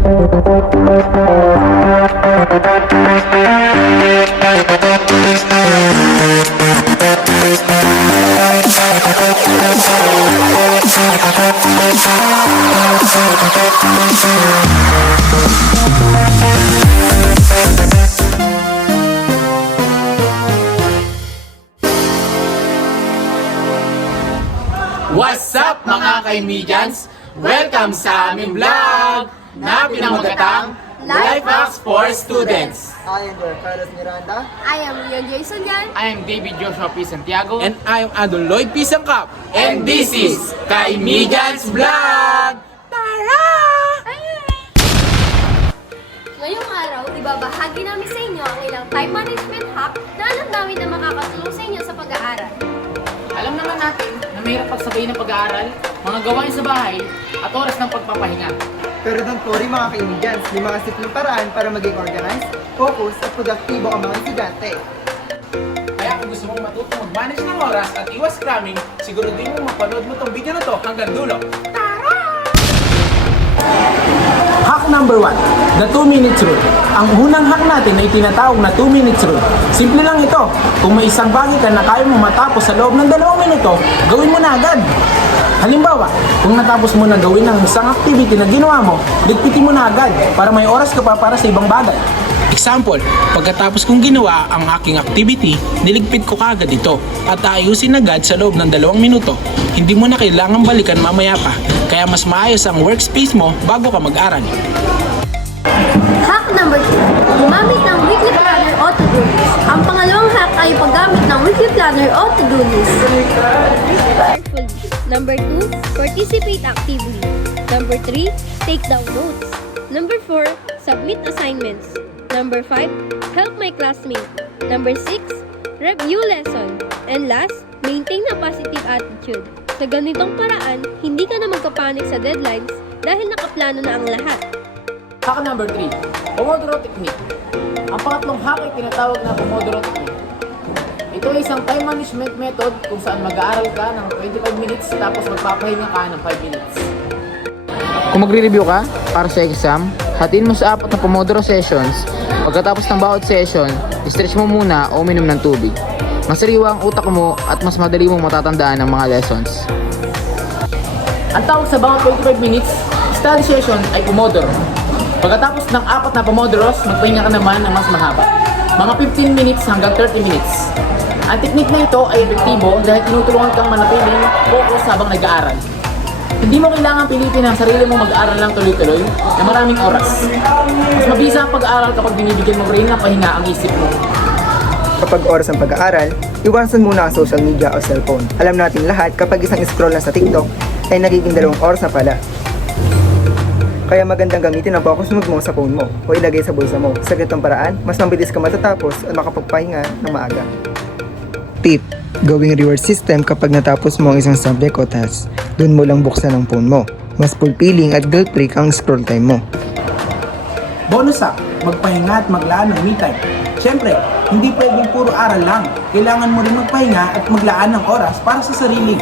What's up mga kaimidyans? Welcome sa aming vlog na pinamagatang Life Hacks for Students. I am Carlos Miranda. I am Leon Jason Yan. I am David Joshua P. Santiago. And I am Adol Lloyd P. Sangkap. And this is Kaimidyans Vlog! Tara! Ngayong araw, ibabahagi namin sa inyo ang ilang time management hack na alam namin na makakatulong sa inyo sa pag-aaral. Alam naman natin na mahirap pagsabay ng pag-aaral, mga gawain sa bahay, at oras ng pagpapahinga. Pero don't worry mga kaimidyans, may mga simpleng paraan para maging organized, focus at produktibo ang mga estudyante. Kaya kung gusto mong matutong mag-manage ng oras at iwas cramming, siguro din mong mapanood mo tong video na to hanggang dulo. Hack number 1, the 2 minutes rule. Ang unang hack natin ay tinatawag na 2 minutes rule. Simple lang ito. Kung may isang bagay ka na kaya mo matapos sa loob ng 2 minuto, gawin mo na agad. Halimbawa, kung natapos mo na gawin ang isang activity na ginawa mo, ligpitin mo na agad para may oras ka pa para sa ibang bagay. Example, pagkatapos kong ginawa ang aking activity, niligpit ko kaagad ito at aayusin agad sa loob ng 2 minuto. Hindi mo na kailangang balikan mamaya pa, kaya mas maayos ang workspace mo bago ka mag-aral. Hack number 2, gumamit ng weekly planner o to-do list. Ang pangalawang hack ay paggamit ng weekly planner o to-do list. Number 2, participate actively. Number 3, take down notes. Number 4, submit assignments. Number 5, help my classmate. Number 6, review lesson. And last, maintain a positive attitude. Sa ganitong paraan, hindi ka na magkapanik sa deadlines dahil nakaplano na ang lahat. Hack number 3, Pomodoro Technique. Ang pangatlong hack ay tinatawag na Pomodoro Technique. Ito ay isang time management method kung saan mag-aaral ka ng 25 minutes tapos magpapahinga ka ng 5 minutes. Kung magre-review ka para sa exam, hatiin mo sa 4 na Pomodoro sessions. Pagkatapos ng bawat session, stretch mo muna o uminom ng tubig. Masariwa ang utak mo at mas madali mong matatandaan ang mga lessons. Ang tawag sa bawat 25 minutes, study session ay Pomodoro. Pagkatapos ng 4 na Pomodoros, magpahinga ka naman ng mas mahaba. Mga 15 minutes hanggang 30 minutes. Ang teknik na ito ay epektibo dahil tinutulungan kang manatiling focus habang nag-aaral. Hindi mo kailangan pilitin ang sarili mo mag-aaral lang tuloy-tuloy na maraming oras. Mas mabisa ang pag-aaral kapag binibigyan mo rin ng pahinga ang isip mo. Kapag oras ng pag-aaral, iwasan muna ang social media o cellphone. Alam natin lahat kapag isang scroll na sa TikTok ay nagiging 2 oras na pala. Kaya magandang gamitin ang focus mode mo sa phone mo o ilagay sa bulsa mo. Sa ganitong paraan, mas mabilis ka matatapos at makapagpahinga ng maaga. Tip: gawing reward system kapag natapos mo ang isang subject o task. Doon mo lang buksan ang phone mo. Mas fulfilling at guilt-free ang scroll time mo. Bonus hack, magpahinga at maglaan ng me time. Siyempre, hindi pwedeng puro aral lang. Kailangan mo rin magpahinga at maglaan ng oras para sa sarili.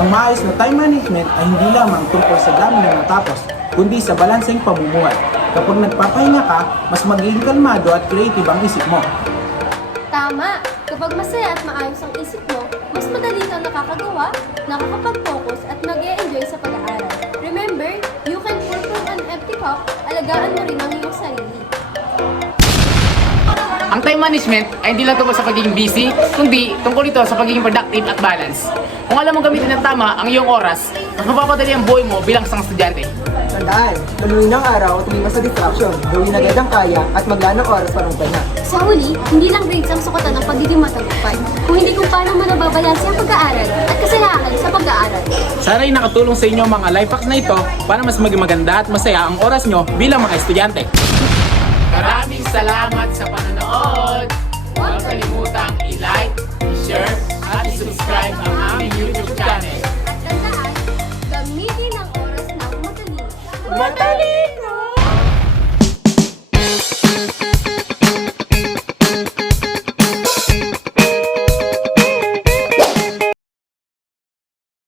Ang maayos na time management ay hindi lamang tungkol sa dami na natapos, kundi sa balanseng pamumuhay. Kapag nagpapahinga ka, mas magiging kalmado at creative ang isip mo. Tama! Kapag masaya at maayos ang isip mo, mas madali kang nakakagawa, nakakapag-focus at mag-e-enjoy sa pag-aaral. Remember, you can pour from an empty cup, alagaan mo rin ang iyong sarili. Ang time management ay hindi lang tungkol sa pagiging busy, kundi tungkol ito sa pagiging productive at balance. Kung alam mo gamitin ng tama ang iyong oras, mas mapapadali ang buhay mo bilang isang estudyante. Tandaan, tuloy ng araw at umiwas sa distraction. Gawin agad ang kaya at maglaan ng oras para magpahinga. Sa huli, hindi lang grades ang sukatan ng pagiging matagumpay, kung hindi kung paano mo nababalanse ang pag-aaral at kasiyahan sa pag-aaral. Sana ay nakatulong sa inyo ang mga life hacks na ito para mas maging maganda at masaya ang oras nyo bilang mga estudyante. Maraming salamat sa panonood! Huwag kalimutang i-like, i-share, at i-subscribe ang